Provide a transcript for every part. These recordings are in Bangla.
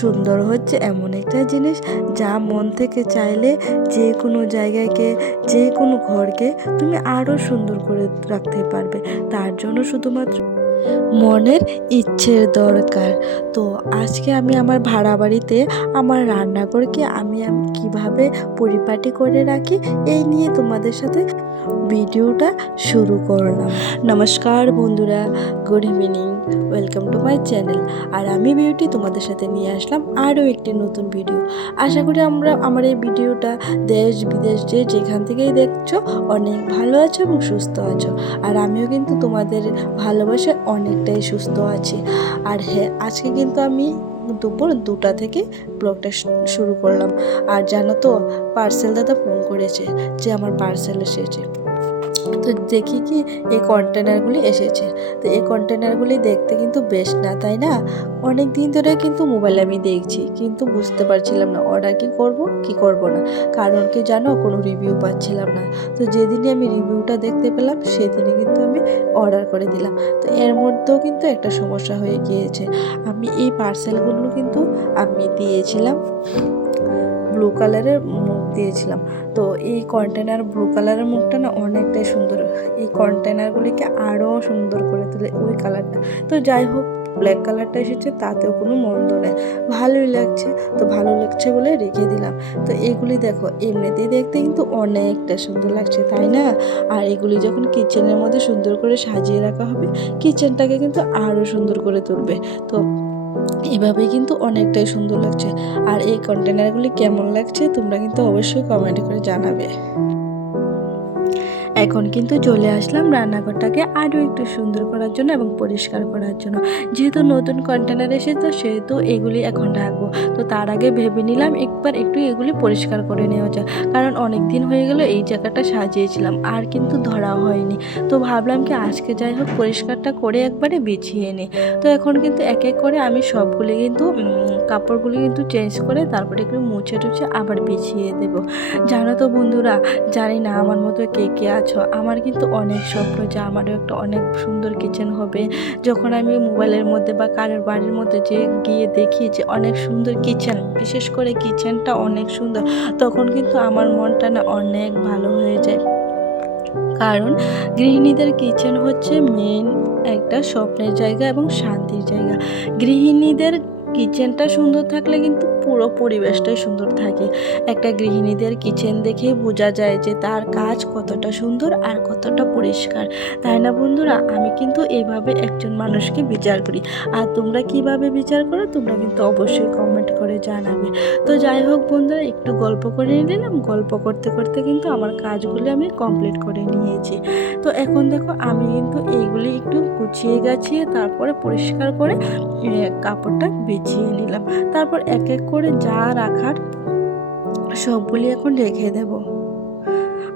সুন্দর হচ্ছে এমন একটা জিনিস যা মন থেকে চাইলে যে কোনো জায়গাকে, যে কোনো ঘরকে তুমি আরও সুন্দর করে রাখতে পারবে। তার জন্য শুধুমাত্র মনের ইচ্ছের দরকার। তো আজকে আমি আমার ভাড়া বাড়িতে আমার রান্নাঘরকে আমি আমি কীভাবে পরিপাটি করে রাখি, এই নিয়ে তোমাদের সাথে ভিডিওটা শুরু করলাম। নমস্কার বন্ধুরা, good evening. Welcome to my channel আর আমি বিউটি তোমাদের সাথে নিয়ে আসলাম আরও একটি নতুন ভিডিও আশা করি আমরা, আমার এই ভিডিওটা দেশ বিদেশ যে যেখান থেকেই দেখছ, অনেক ভালো আছো এবং সুস্থ আছো। আর আমিও কিন্তু তোমাদের ভালোবাসে অনেকটাই সুস্থ আছি। আর হ্যাঁ আজকে কিন্তু আমি দুপুর দুটা থেকে ব্লগটা শুরু করলাম। আর জানো তো, পার্সেল দাদা ফোন করেছে যে আমার পার্সেল এসেছে। তো দেখি কি এই কন্টেনারগুলি এসেছে। তো এই কন্টেনারগুলি দেখতে কিন্তু বেশ না, তাই না? অনেক দিন ধরে কিন্তু মোবাইলে আমি দেখছি, কিন্তু বুঝতে পারছিলাম না অর্ডার কি করব কি করব না। কারণ কি জানো, কোনো রিভিউ পাচ্ছিলাম না। তো যেদিনই আমি রিভিউটা দেখতে পেলাম, সেদিনই কিন্তু আমি অর্ডার করে দিলাম। তো এর মধ্যেও কিন্তু একটা সমস্যা হয়ে গিয়েছে। আমি এই পার্সেলগুলো কিন্তু আমি দিয়েছিলাম ব্লু কালারের দিয়েছিলাম। তো এই কন্টেনার ব্লু কালারের মুখটা না অনেকটাই সুন্দর। এই কন্টেনারগুলিকে আরও সুন্দর করে তোলে ওই কালারটা তো যাই হোক ব্ল্যাক কালারটা এসেছে, তাতেও কোনো মন্দ নেই। ভালোই লাগছে, তো ভালো লাগছে বলে রেখে দিলাম। তো এগুলি দেখো, এমনিতেই দেখতে কিন্তু অনেকটা সুন্দর লাগছে, তাই না? আর এগুলি যখন কিচেনের মধ্যে সুন্দর করে সাজিয়ে রাখা হবে কিচেনটাকে কিন্তু আরও সুন্দর করে তুলবে। তো এভাবে কিন্তু অনেকটাই সুন্দর লাগছে। আর এই কন্টেনারগুলি কেমন লাগছে তোমরা কিন্তু অবশ্যই কমেন্ট করে জানাবে। এখন কিন্তু চলে আসলাম রান্নাঘরটাকে আরও একটু সুন্দর করার জন্য এবং পরিষ্কার করার জন্য। যেহেতু নতুন কন্টেনার এসেছে, সেহেতু এগুলি এখন রাখব। তো তার আগে ভেবে নিলাম একবার একটু এগুলি পরিষ্কার করে নেওয়া যায় কারণ অনেক দিন হয়ে গেল এই জায়গাটা সাজিয়েছিলাম, আর কিন্তু ধরা হয়নি। তো ভাবলাম কি আজকে যাই হোক পরিষ্কারটা করে একবারে বিছিয়ে নিই তো এখন কিন্তু এক এক করে আমি সবগুলি কিন্তু কাপড়গুলি কিন্তু চেঞ্জ করে তারপরে একটু মুছে টুছে আবার বিছিয়ে দেব। জানো তো বন্ধুরা, জানি না আমার মতো কে কে আছো আমার কিন্তু অনেক স্বপ্ন যে আমারও একটা অনেক সুন্দর কিচেন হবে। যখন আমি মোবাইলের মধ্যে বা কারোর বাড়ির মধ্যে যে গিয়ে দেখি যে অনেক সুন্দর কিচেন বিশেষ করে কিচেনটা অনেক সুন্দর, তখন কিন্তু আমার মনটা না অনেক ভালো হয়ে যায়। কারণ গৃহিণীদের কিচেন হচ্ছে মেন একটা স্বপ্নের জায়গা এবং শান্তির জায়গা। গৃহিণীদের কিচেনটা সুন্দর থাকলে কিন্তু পুরো পরিবেশটাই সুন্দর থাকে। একটা গৃহিণীদের কিচেন দেখেই বোঝা যায় যে তার কাজ কতটা সুন্দর আর কতটা পরিষ্কার। তাই না বন্ধুরা? আমি কিন্তু এইভাবে একজন মানুষকে বিচার করি। আর তোমরা কীভাবে বিচার করো তোমরা কিন্তু অবশ্যই কমেন্ট করে জানাবে। তো যাই হোক বন্ধুরা, একটু গল্প করে নিলাম। গল্প করতে করতে কিন্তু আমার কাজগুলি আমি কমপ্লিট করে নিয়েছি। তো এখন দেখো, আমি কিন্তু এইগুলি একটু গুছিয়ে গাছিয়ে তারপরে পরিষ্কার করে কাপড়টা বেছিয়ে নিলাম। তারপর এক এক করে যা রাখার সবগুলি এখন রেখে দেব।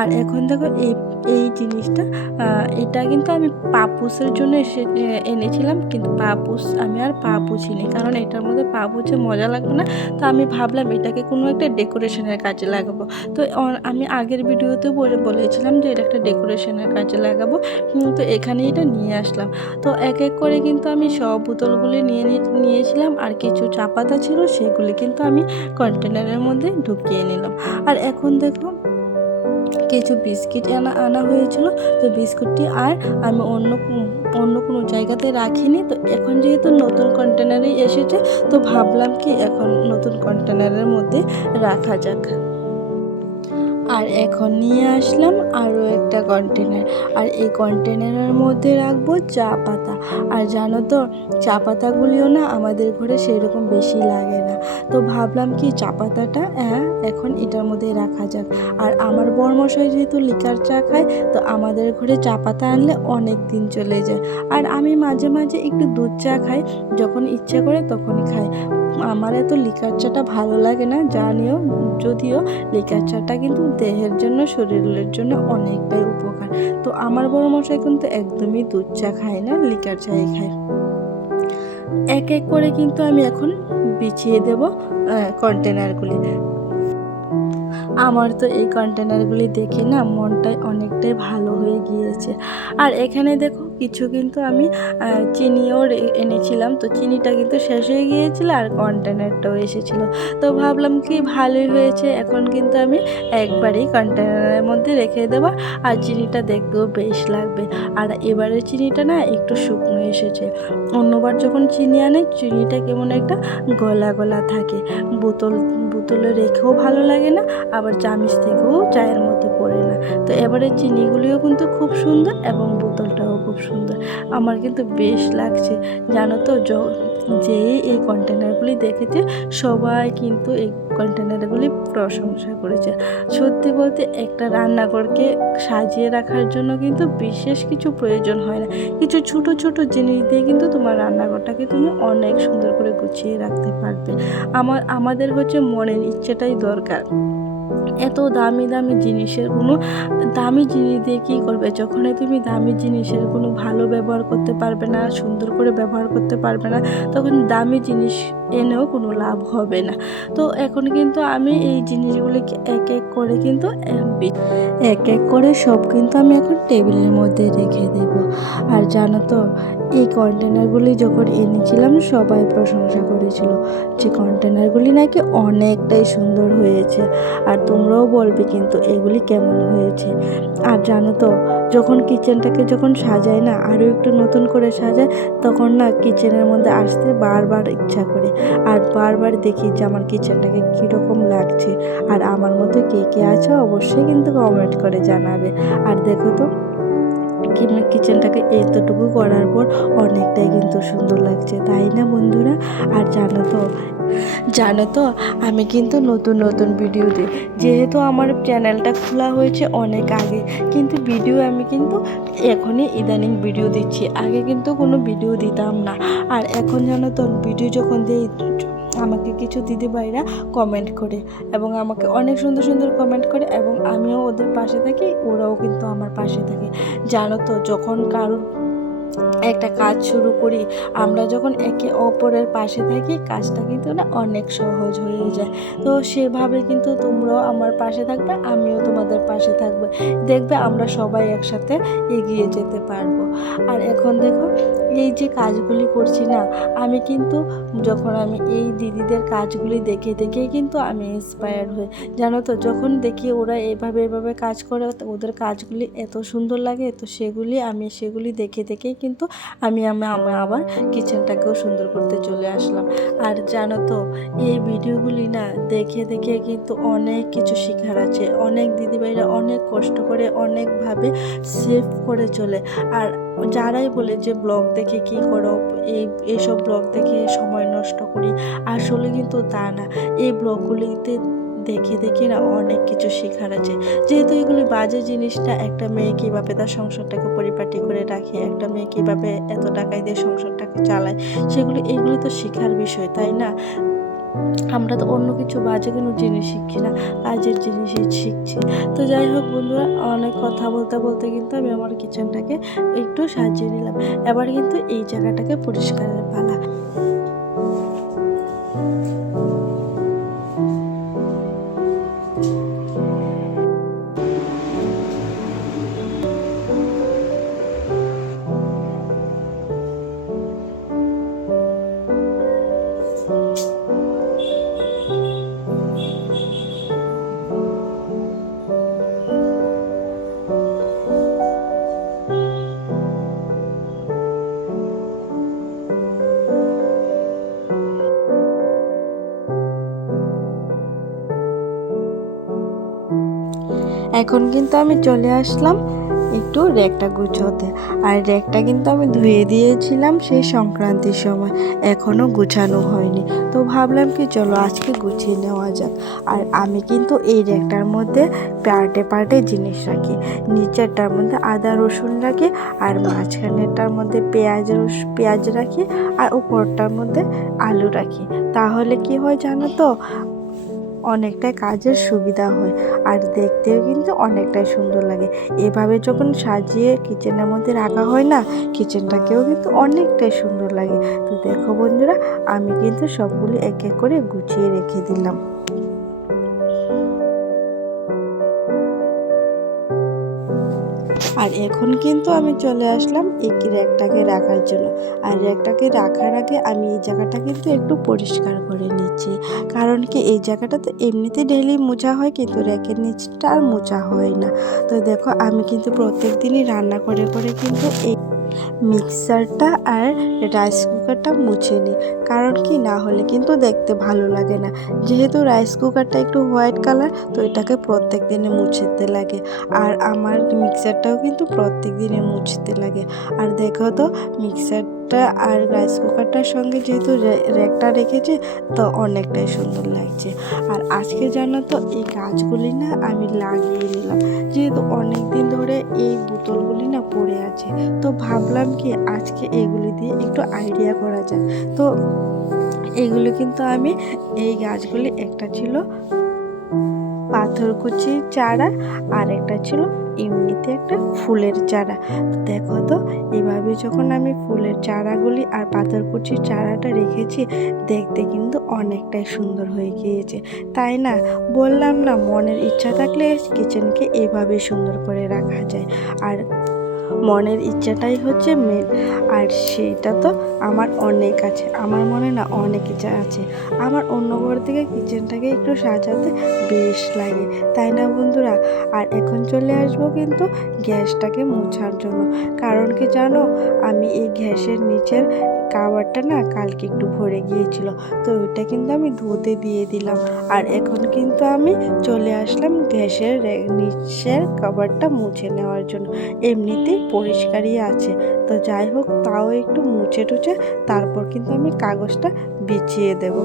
আর এখন দেখো এই এই জিনিসটা এটা কিন্তু আমি পাপুসের জন্য এসে এনেছিলাম, কিন্তু পাপুস আমি আর পা পুছিনি কারণ এটার মধ্যে পা পুছে মজা লাগবে না, তো আমি ভাবলাম এটাকে কোনো একটা ডেকোরেশনের কাজে লাগাবো। তো আমি আগের ভিডিওতে বলে, বলেছিলাম যে এটা একটা ডেকোরেশনের কাজে লাগাবো তো এখানে এটা নিয়ে আসলাম। তো এক এক করে কিন্তু আমি সব বোতলগুলি নিয়ে নিয়েছিলাম, আর কিছু চা পাতা ছিল, সেগুলি কিন্তু আমি কন্টেনারের মধ্যে ঢুকিয়ে নিলাম। আর এখন দেখো কিছু বিস্কিট আনা আনা হয়েছিল। তো বিস্কুটটি আর আমি অন্য অন্য কোনো জায়গাতে রাখিনি। তো এখন যেহেতু নতুন কন্টেনারেই এসেছে, তো ভাবলাম কি এখন নতুন কন্টেনারের মধ্যে রাখা যাক। আর এখন নিয়ে আসলাম আরও একটা কন্টেনার আর এই কন্টেনারের মধ্যে রাখব চা পাতা। আর জানো তো, চা পাতাগুলিও না আমাদের ঘরে সেরকম বেশি লাগে না। তো ভাবলাম কি চা পাতাটা হ্যাঁ এখন এটার মধ্যে রাখা যাক। আর আমার বরমশাই যেহেতু লিকার চা খায়, তো আমাদের ঘরে চা পাতা আনলে অনেক দিন চলে যায়। আর আমি মাঝে মাঝে একটু দুধ চা খাই, যখন ইচ্ছা করে তখনই খাই। আমার এত লিকার চাটা ভালো লাগে না, জানিও, যদিও লিকার চাটা কিন্তু দেহের জন্য, শরীরের জন্য অনেকটাই উপকার। তো আমার বড় মশাই কিন্তু একদমই দুধ চা খায় না, লিকার চাই খায় এক এক করে কিন্তু আমি এখন বিছিয়ে দেব কন্টেনারগুলি আমার তো এই কন্টেনারগুলি দেখে না মনটাই অনেকটাই ভালো হয়ে গিয়েছে। আর এখানে দেখো কিছু কিন্তু আমি চিনিও এনেছিলাম। তো চিনিটা কিন্তু শেষ হয়ে গিয়েছিল আর কন্টেনারটাও এসেছিল। তো ভাবলাম কি ভালোই হয়েছে, এখন কিন্তু আমি একবারই কন্টেনারের মধ্যে রেখে দেবো আর চিনিটা দেখতেও বেশ লাগবে। আর এবারে চিনিটা না একটু শুকনো এসেছে। অন্যবার যখন চিনি আনে, চিনিটা কেমন একটা গলা গলা থাকে। বোতল, বোতলে রেখেও ভালো লাগে না, আবার চামিচ থেকেও চায়ের মধ্যে পড়ে না। তো এবারে চিনিগুলিও কিন্তু খুব সুন্দর এবং বোতলটাও খুব সুন্দর। আমার কিন্তু বেশ লাগছে। জানো তো যেই এই কন্টেনারগুলি দেখেছে, সবাই কিন্তু এই কন্টেনারগুলি প্রশংসা করেছে। সত্যি বলতে একটা রান্নাঘরকে সাজিয়ে রাখার জন্য কিন্তু বিশেষ কিছু প্রয়োজন হয় না। কিছু ছোট ছোট জিনিস দিয়ে কিন্তু তোমার রান্নাঘরটাকে তুমি অনেক সুন্দর করে গুছিয়ে রাখতে পারবে। আমার, আমাদের হচ্ছে মনের ইচ্ছেটাই দরকার। এত দামি দামি জিনিসের কোনো দামি জিনিস দিয়ে কী করবে? যখনই তুমি দামি জিনিসের কোনো ভালো ব্যবহার করতে পারবে না, সুন্দর করে ব্যবহার করতে পারবে না, তখন দামি জিনিস এনেও কোনো লাভ হবে না। তো এখন কিন্তু আমি এই জিনিসগুলিকে এক এক করে কিন্তু এক এক করে সব কিন্তু আমি এখন টেবিলের মধ্যে রেখে দেব। আর জানো তো, এই কন্টেনারগুলি যখন এনেছিলাম সবাই প্রশংসা করেছিল যে কন্টেনারগুলি নাকি অনেকটাই সুন্দর হয়েছে। আর তোমরাও বলবে কিন্তু এগুলি কেমন হয়েছে। আর জানো তো, যখন কিচেনটাকে যখন সাজায় না, আরও একটু নতুন করে সাজায় তখন না কিচেনের মধ্যে আসতে বারবার ইচ্ছা করে। আর বারবার দেখি যে আমার কিচেনটাকে কীরকম লাগছে। আর আমার মতো কে কে আছে অবশ্যই কিন্তু কমেন্ট করে জানাবে। আর দেখো তো কিচেনটাকে এতটুকু করার পর অনেকটাই কিন্তু সুন্দর লাগছে, তাই না বন্ধুরা? আর জানো তো জানো তো, আমি কিন্তু নতুন নতুন ভিডিও দিই। যেহেতু আমার চ্যানেলটা খোলা হয়েছে অনেক আগে, কিন্তু ভিডিও আমি কিন্তু এখনই ইদানিং ভিডিও দিচ্ছি। আগে কিন্তু কোনো ভিডিও দিতাম না। আর এখন জানো তো ভিডিও যখন দিই, আমাকে কিছু দিদিভাইরা কমেন্ট করে এবং আমাকে অনেক সুন্দর সুন্দর কমেন্ট করে এবং আমিও ওদের পাশে থাকি, ওরাও কিন্তু আমার পাশে থাকে। জানো তো, যখন কারোর একটা কাজ শুরু করি, আমরা যখন একে অপরের পাশে থাকি, কাজটা কিন্তু না অনেক সহজ হয়ে যায়। তো সেভাবে কিন্তু তোমরাও আমার পাশে থাকবে, আমিও তোমাদের পাশে থাকবে। দেখবে আমরা সবাই একসাথে এগিয়ে যেতে পারব। আর এখন দেখো, এই যে কাজগুলি করছি না, আমি কিন্তু যখন আমি এই দিদিদের কাজগুলি দেখে দেখেই কিন্তু আমি ইন্সপায়ার্ড হই। জানো তো, যখন দেখি ওরা এভাবে এভাবে কাজ করে, ওদের কাজগুলি এত সুন্দর লাগে, তো সেগুলি আমি সেগুলি দেখে দেখেই কিন্তু আমি আমি আবার কিচেনটাকেও সুন্দর করতে চলে আসলাম। আর জানো তো, এই ভিডিওগুলি না দেখে দেখে কিন্তু অনেক কিছু শেখার আছে। অনেক দিদিভাইরা অনেক কষ্ট করে অনেকভাবে সেভ করে চলে। আর যারাই বলে যে ব্লগ দেখে কি করো, এই, এইসব ব্লগ দেখে সময় নষ্ট করি, আসলে কিন্তু তা না। এই ব্লগগুলিতে দেখে দেখে না অনেক কিছু শেখার আছে। যেহেতু এগুলি বাজে জিনিসটা, একটা মেয়ে কীভাবে তার সংসারটাকে পরিপাটি করে রাখে, একটা মেয়ে কীভাবে এত টাকায় দিয়ে সংসারটাকে চালায়, সেগুলি, এগুলি তো শেখার বিষয়, তাই না? আমরা তো অন্য কিছু বাজে কোনো জিনিস শিখছি না কাজের জিনিসই শিখছি। তো যাই হোক বন্ধুরা, অনেক কথা বলতে বলতে কিন্তু আমি আমার কিচেনটাকে একটু সাজিয়ে নিলাম। এবার কিন্তু এই জায়গাটাকে পরিষ্কারের পালা। এখন কিন্তু আমি চলে আসলাম একটু র্যাকটা গুছোতে। আর র্যাকটা কিন্তু আমি ধুয়ে দিয়েছিলাম সেই সংক্রান্তির সময় এখনও গুছানো হয়নি। তো ভাবলাম কি চলো আজকে গুছিয়ে নেওয়া যাক। আর আমি কিন্তু এই র্যাকটার মধ্যে পার্টে পার্টে জিনিস রাখি। নিচেরটার মধ্যে আদা রসুন রাখি, আর মাঝখানেরটার মধ্যে পেঁয়াজ রস, পেঁয়াজ রাখি, আর উপরটার মধ্যে আলু রাখি। তাহলে কি হয় জানো তো? অনেকটাই কাজের সুবিধা হয়। আর দেখতেও কিন্তু অনেকটাই সুন্দর লাগে। এভাবে যখন সাজিয়ে কিচেনের মধ্যে রাখা হয় না কিচেনটাকেও কিন্তু অনেকটাই সুন্দর লাগে। তো দেখো বন্ধুরা, আমি কিন্তু সবগুলি এক এক করে গুছিয়ে রেখে দিলাম। আর এখন কিন্তু আমি চলে আসলাম এই র্যাকটাকে রাখার জন্য। আর র্যাকটাকে রাখার আগে আমি এই জায়গাটা কিন্তু একটু পরিষ্কার করে নিচ্ছি। কারণ কি এই জায়গাটা তো এমনিতে ডেলি মোছা হয়, কিন্তু র্যাকের নিচটা আর মোছা হয় না। তো দেখো, আমি কিন্তু প্রত্যেক দিনই রান্না করে করে কিন্তু এই মিক্সারটা আর রাইস কুকারটা মুছে নিই কারণ কি, না হলে কিন্তু দেখতে ভালো লাগে না। যেহেতু রাইস কুকারটা একটু হোয়াইট কালার তো এটাকে প্রত্যেক দিনে মুছতে লাগে। আর আমার মিক্সারটাও কিন্তু প্রত্যেক দিনে মুছতে লাগে। আর দেখো তো, মিক্সারটা আর রাইস কুকারটার সঙ্গে যেহেতু র্যা- র্যাকটা রেখেছে, তো অনেকটাই সুন্দর লাগছে। আর আজকে জানো তো, এই গাছগুলি না আমি লাগিয়ে নিলাম যেহেতু অনেক দিন ধরে এই বোতলগুলি না পড়ে আছে। তো ভাবলাম কি আজকে এগুলি দিয়ে একটু আইডিয়া করা যায় তো এগুলো কিন্তু আমি এই গাছগুলি একটা ছিল পাথরকুচির চারা আর একটা ছিল এমনিতে একটা ফুলের চারা। তো দেখো তো, এভাবে যখন আমি ফুলের চারাগুলি আর পাথরকুচির চারাটা রেখেছি, দেখতে কিন্তু অনেকটাই সুন্দর হয়ে গিয়েছে। তাই না? বললাম না, মনের ইচ্ছা থাকলে কিচেনকে এভাবে সুন্দর করে রাখা যায়। আর মনের ইচ্ছাটাই হচ্ছে মেন আর সেইটা তো আমার অনেক আছে। আমার মনে না অনেক ইচ্ছা আছে। আমার অন্য ঘর থেকে কিচেনটাকে একটু সাজাতে বেশ লাগে, তাই না বন্ধুরা? আর এখন চলে আসব কিন্তু গ্যাসটাকে মোছার জন্য। কারণ কি জানো? আমি এই গ্যাসের নিচের কাভারটা না কালকে একটু ভরে গিয়েছিল, তো ওইটা কিন্তু আমি ধুতে দিয়ে দিলাম। আর এখন কিন্তু আমি চলে আসলাম গ্যাসের নিচের কাভারটা মুছে নেওয়ার জন্য। এমনিতেই পরিষ্কারই আছে, তো যাই হোক তাও একটু মুছে টুছে তারপর কিন্তু আমি কাগজটা বিছিয়ে দেব।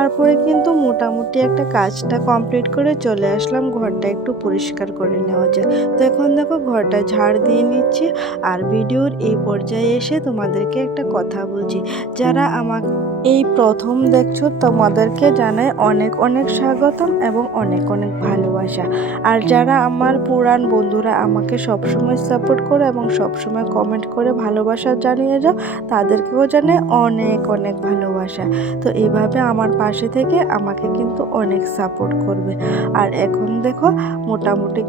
তারপরে কিন্তু মোটামুটি একটা কাজটা কমপ্লিট করে চলে আসলাম। ঘরটা একটু পরিষ্কার করে নেওয়া যায়। তো এখন দেখো ঘরটা ঝাড় দিয়ে নিচ্ছি। আর ভিডিওর এই পর্যায়ে এসে তোমাদেরকে একটা কথা বলছি। যারা আমাকে এই প্রথম দেখছ, তোমাদেরকে জানাই অনেক অনেক স্বাগতম এবং অনেক অনেক ভালোবাসা। আর যারা আমার পুরান বন্ধুরা আমাকে সবসময় সাপোর্ট করো এবং সবসময় কমেন্ট করে ভালোবাসা জানিয়ে যাও, তাদেরকেও জানাই অনেক অনেক ভালোবাসা। তো এভাবে আমার পাশে থেকে আমাকে কিন্তু অনেক সাপোর্ট করবে। আর এখন দেখো, মোটামুটি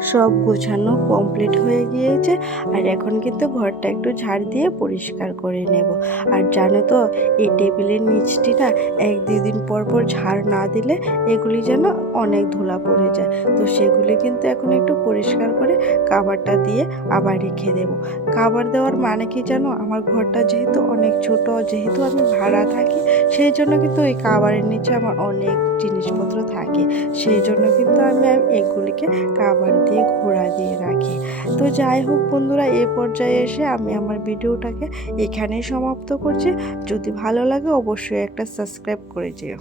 সব গোছানো কমপ্লিট হয়ে গিয়েছে। আর এখন কিন্তু ঘরটা একটু ঝাড় দিয়ে পরিষ্কার করে নেব। আর জানো তো, এই টেবিলের নিচটি না এক দুই দিন পর পর ঝাড় না দিলে এগুলি যেন অনেক ধুলা পড়ে যায়। তো সেগুলি কিন্তু এখন একটু পরিষ্কার করে কাবারটা দিয়ে আবার রেখে দেব। কাবার দেওয়ার মানে কি জানো? আমার ঘরটা যেহেতু অনেক ছোট, যেহেতু আমি ভাড়া থাকি, সেই জন্য কিন্তু ওই কাবারের নিচে আমার অনেক জিনিসপত্র থাকে। সেই জন্য কিন্তু আমি এগুলিকে কাবার দিয়ে ঘোরা দিয়ে রাখি। তো যাই হোক বন্ধুরা, এ পর্যায়ে এসে আমি আমার ভিডিওটাকে এখানেই সমাপ্ত করছি। যদি ভালো লাগে অবশ্যই একটা সাবস্ক্রাইব করে যেও।